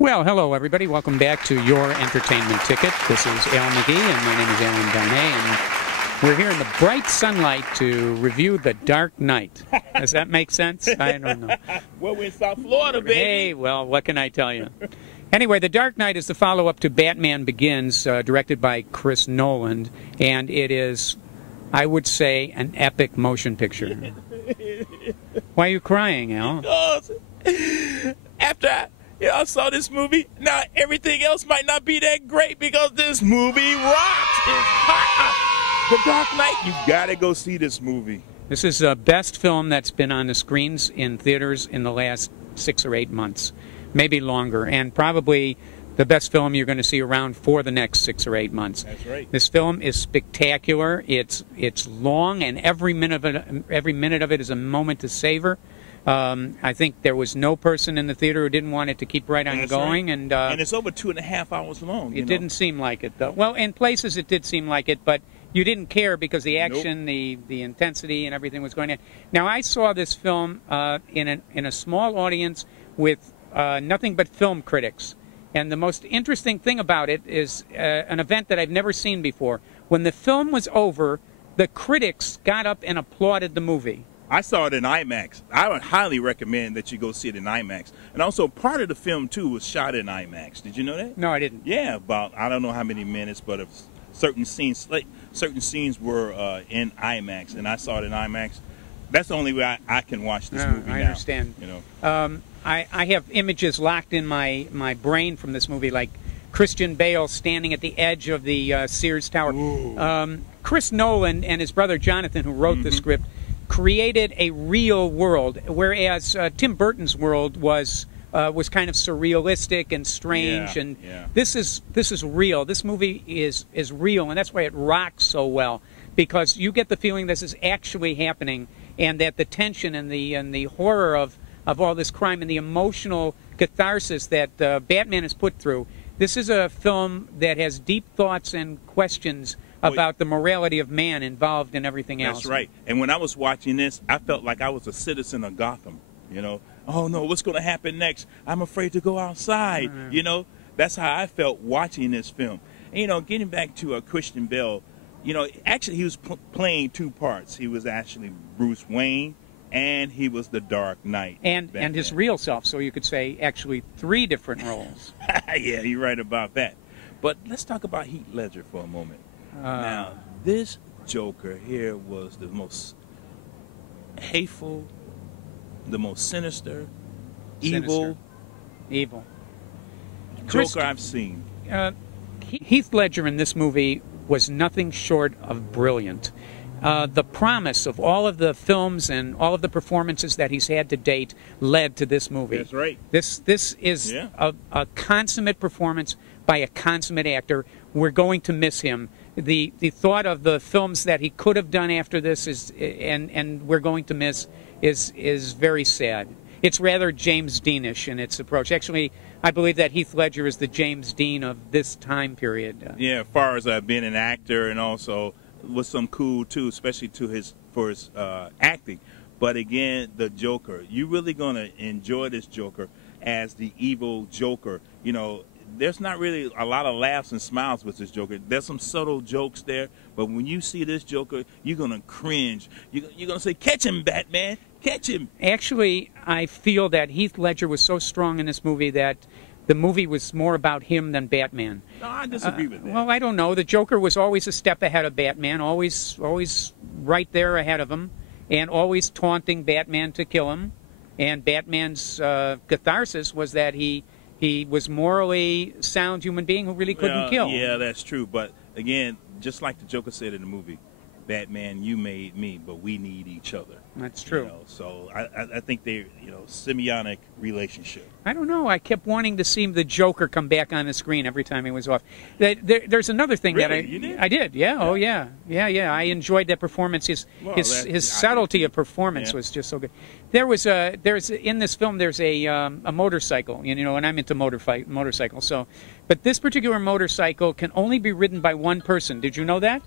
Well, hello, everybody. Welcome back to Your Entertainment Ticket. This is Al McGee, and my name is Alan Darnay, and we're here in the bright sunlight to review The Dark Knight. Does that make sense? I don't know. Well, we're in South Florida, baby. Hey, well, what can I tell you? Anyway, The Dark Knight is the follow-up to Batman Begins, directed by Chris Nolan, and it is, I would say, an epic motion picture. Why are you crying, Al? Because after I saw this movie, now everything else might not be that great because this movie rocks. It's hot. The Dark Knight, you gotta go see this movie. This is the best film that's been on the screens in theaters in the last 6 or 8 months, maybe longer, and probably the best film you're going to see around for the next 6 or 8 months. That's right. This film is spectacular. It's long, and every minute of it is a moment to savor. I think there was no person in the theater who didn't want it to keep right on going. Right. And it's over 2.5 hours long. It didn't seem like it, though. Well, in places it did seem like it, but you didn't care because the action, the intensity, and everything was going on. Now, I saw this film in a small audience with nothing but film critics. And the most interesting thing about it is an event that I've never seen before. When the film was over, the critics got up and applauded the movie. I saw it in IMAX. I would highly recommend that you go see it in IMAX. And also, part of the film, too, was shot in IMAX. Did you know that? No, I didn't. Yeah, about, I don't know how many minutes, but certain scenes were in IMAX, and I saw it in IMAX. That's the only way I can watch this movie now. I understand. You know. I have images locked in my brain from this movie, like Christian Bale standing at the edge of the Sears Tower. Chris Nolan and his brother Jonathan, who wrote the script, created a real world, whereas Tim Burton's world was kind of surrealistic and strange. This is real. This movie is real, and that's why it rocks so well, because you get the feeling this is actually happening, and that the tension and the horror of all this crime and the emotional catharsis that Batman is put through. This is a film that has deep thoughts and questions about the morality of man involved in everything else. That's right. And when I was watching this, I felt like I was a citizen of Gotham. You know, oh no, what's going to happen next? I'm afraid to go outside. You know, that's how I felt watching this film. And, you know, getting back to Christian Bale, you know, actually he was playing two parts. He was actually Bruce Wayne, and he was the Dark Knight. And his real self, so you could say actually 3 different roles. Yeah, you're right about that. But let's talk about Heath Ledger for a moment. Now, this Joker here was the most hateful, the most sinister, evil Joker I've seen. Heath Ledger in this movie was nothing short of brilliant. The promise of all of the films and all of the performances that he's had to date led to this movie. That's right. This is a consummate performance by a consummate actor. We're going to miss him. The thought of the films that he could have done after this and we're going to miss is very sad. It's rather James Dean-ish in its approach. Actually, I believe that Heath Ledger is the James Dean of this time period. Yeah, as far as being an actor, and also with some cool too, especially for his acting. But again, the Joker, you're really gonna enjoy this Joker as the evil Joker. You know, there's not really a lot of laughs and smiles with this Joker. There's some subtle jokes there, but when you see this Joker, you're gonna cringe. You're gonna say, "Catch him, Batman! Catch him!" Actually, I feel that Heath Ledger was so strong in this movie that the movie was more about him than Batman. No, I disagree with that. Well, I don't know. The Joker was always a step ahead of Batman, always right there ahead of him, and always taunting Batman to kill him. And Batman's catharsis was that he was morally sound human being who really couldn't kill. Yeah, that's true. But again, just like the Joker said in the movie, Batman, you made me, but we need each other. That's true. You know, so I think they're, symbiotic relationship. I don't know. I kept wanting to see the Joker come back on the screen every time he was off. There's another thing really? that You did? I did. Yeah. Oh yeah. I enjoyed that performance. His subtlety of performance was just so good. There's in this film there's a motorcycle. And I'm into motorcycles. So, but this particular motorcycle can only be ridden by one person. Did you know that?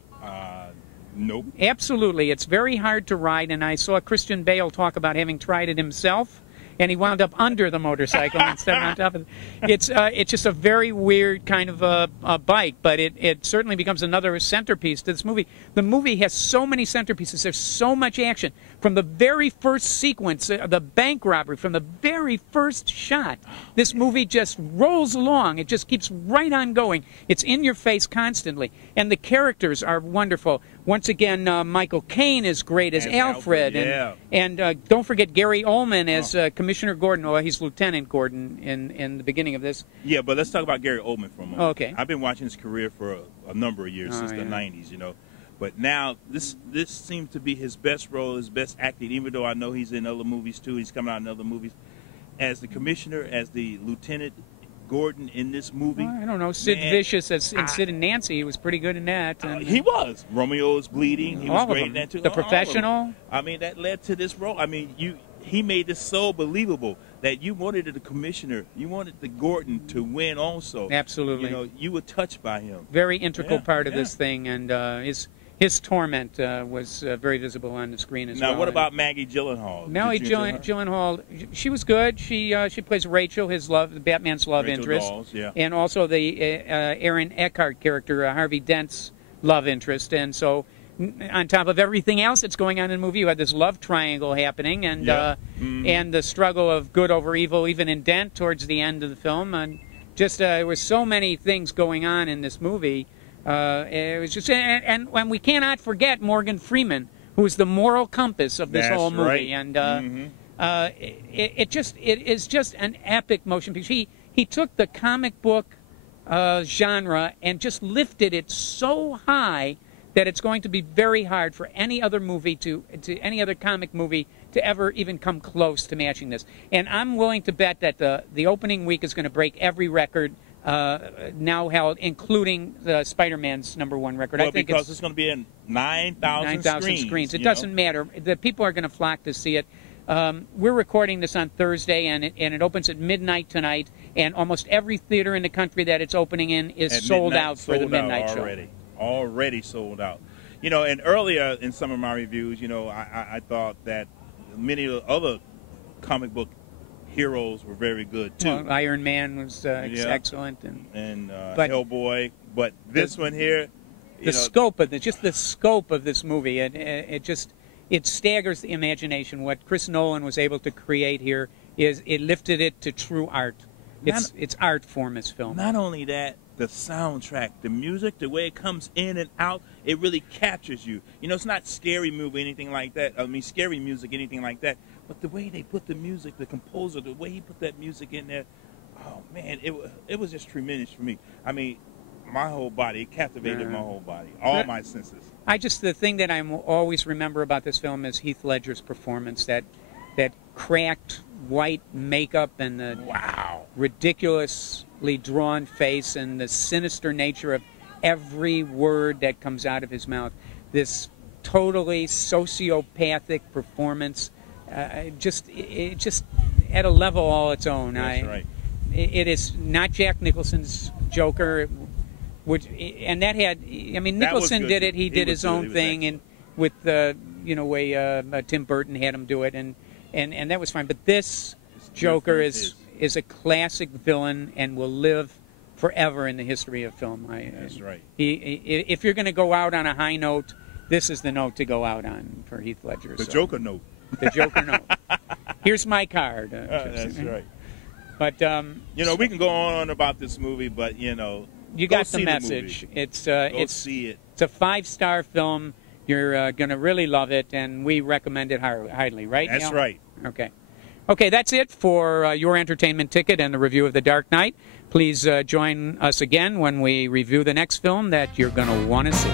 Nope. Absolutely. It's very hard to ride, and I saw Christian Bale talk about having tried it himself, and he wound up under the motorcycle instead of on top of it. It's just a very weird kind of a bike, but it certainly becomes another centerpiece to this movie. The movie has so many centerpieces. There's so much action. From the very first sequence, the bank robbery, from the very first shot, this movie just rolls along. It just keeps right on going. It's in your face constantly. And the characters are wonderful. Once again, Michael Caine is great as Alfred. Yeah. And don't forget Gary Oldman as Commissioner Gordon. Well, he's Lieutenant Gordon in the beginning of this. Yeah, but let's talk about Gary Oldman for a moment. Okay. I've been watching his career for a number of years, since the 90s, you know. But now this seems to be his best role, his best acting, even though I know he's in other movies too. He's coming out in other movies. As the commissioner, as the Lieutenant Gordon in this movie. I don't know. Sid Vicious in Sid and Nancy. He was pretty good in that. And, he was. Romeo is Bleeding. He was great in that too. The Professional. I mean, that led to this role. I mean, he made this so believable that you wanted the commissioner, you wanted the Gordon to win also. Absolutely. You know, you were touched by him. Very integral part of this thing, and his torment was very visible on the screen as well. Now, what about Maggie Gyllenhaal? Maggie Gyllenhaal, she was good. She plays Rachel, Batman's love interest, Dawes, yeah. and also the Aaron Eckhart character, Harvey Dent's love interest. And so, on top of everything else that's going on in the movie, you had this love triangle happening, and and the struggle of good over evil, even in Dent towards the end of the film, and just there were so many things going on in this movie. It was just, and we cannot forget Morgan Freeman, who is the moral compass of this whole movie, and it is just an epic motion picture. He took the comic book genre and just lifted it so high that it's going to be very hard for any other movie to any other comic movie to ever even come close to matching this. And I'm willing to bet that the opening week is going to break every record now held, including the Spider-Man's #1 record. Well, I think because it's going to be in 9,000 screens. It doesn't matter. The people are going to flock to see it. We're recording this on Thursday, and it opens at midnight tonight. And almost every theater in the country that it's opening in is sold out for the midnight show. Already sold out. You know, and earlier in some of my reviews, you know, I thought that many of the other comic book heroes were very good too. Well, Iron Man was excellent, and Hellboy. But this one here, the scope of the scope of this movie, it staggers the imagination. What Chris Nolan was able to create here is it lifted it to true art. It's art form, this film. Not only that, the soundtrack, the music, the way it comes in and out, it really captures you. You know, it's not scary movie, anything like that. I mean, scary music, anything like that. But the way they put the music, the composer, the way he put that music in there, oh man, it was just tremendous for me. I mean, my whole body, it captivated my whole body, all my senses. The thing that I always remember about this film is Heath Ledger's performance, that cracked white makeup and the ridiculously drawn face and the sinister nature of every word that comes out of his mouth. This totally sociopathic performance, just at a level all its own. That's right. It is not Jack Nicholson's Joker, and that had. I mean, Nicholson did it. He did his own thing, and with way Tim Burton had him do it, and that was fine. But this Joker is a classic villain and will live forever in the history of film. That's right. If you're going to go out on a high note, this is the note to go out on for Heath Ledger. The Joker note. The Joker note. Here's my card. That's right. But we can go on about this movie, but you got the message. It's see it. It's a 5-star film. You're going to really love it, and we recommend it highly. Right? That's right. Okay, that's it for your entertainment ticket and the review of The Dark Knight. Please join us again when we review the next film that you're going to want to see.